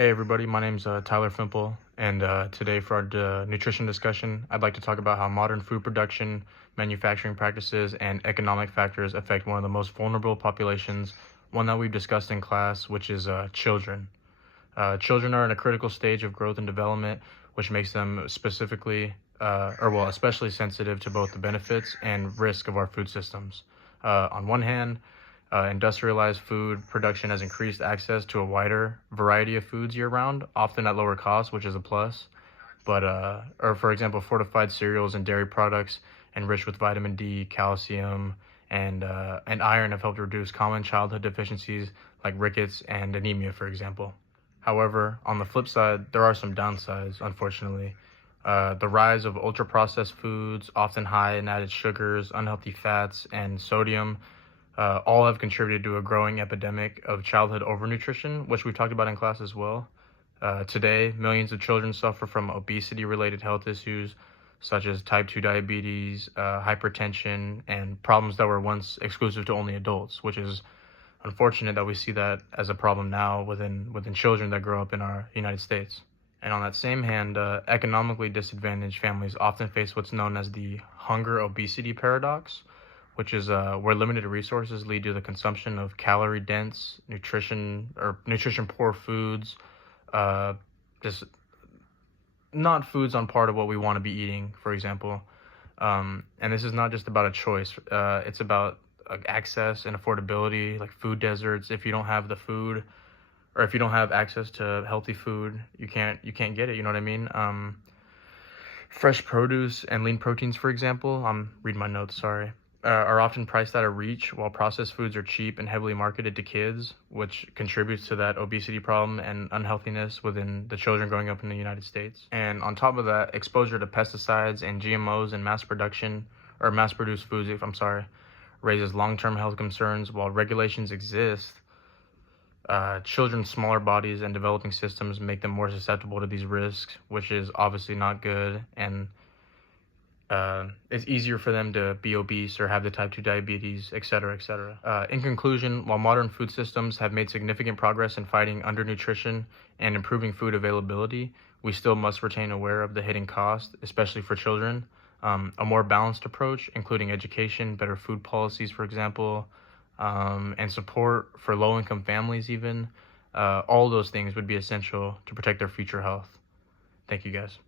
Hey everybody, my name's Tyler Fimple, and today for our nutrition discussion, I'd like to talk about how modern food production, manufacturing practices, and economic factors affect one of the most vulnerable populations, one that we've discussed in class, which is children. Children are in a critical stage of growth and development, which makes them especially sensitive to both the benefits and risk of our food systems. On one hand, industrialized food production has increased access to a wider variety of foods year round, often at lower cost, which is a plus. Or for example, fortified cereals and dairy products enriched with vitamin D, calcium, and iron have helped reduce common childhood deficiencies like rickets and anemia, for example. However, on the flip side, there are some downsides, unfortunately. The rise of ultra processed foods, often high in added sugars, unhealthy fats, and sodium, all have contributed to a growing epidemic of childhood overnutrition, which we've talked about in class as well. Today, millions of children suffer from obesity-related health issues such as type 2 diabetes, hypertension, and problems that were once exclusive to only adults, which is unfortunate that we see that as a problem now within children that grow up in our United States. And on that same hand, economically disadvantaged families often face what's known as the hunger obesity paradox, which is where limited resources lead to the consumption of calorie dense, nutrition poor foods, just not foods on part of what we want to be eating, for example. And this is not just about a choice. It's about access and affordability, like food deserts. If you don't have the food, or if you don't have access to healthy food, you can't get it. You know what I mean? Fresh produce and lean proteins, for example. I'm reading my notes. Sorry. Are often priced out of reach, while processed foods are cheap and heavily marketed to kids, which contributes to that obesity problem and unhealthiness within the children growing up in the United States. And on top of that, exposure to pesticides and GMOs and mass-produced foods, raises long-term health concerns. While regulations exist, children's smaller bodies and developing systems make them more susceptible to these risks, which is obviously not good, and it's easier for them to be obese or have the type 2 diabetes, etc., etc. In conclusion, while modern food systems have made significant progress in fighting undernutrition and improving food availability, we still must retain aware of the hidden cost, especially for children. A more balanced approach, including education, better food policies, for example, and support for low-income families even, all those things would be essential to protect their future health. Thank you, guys.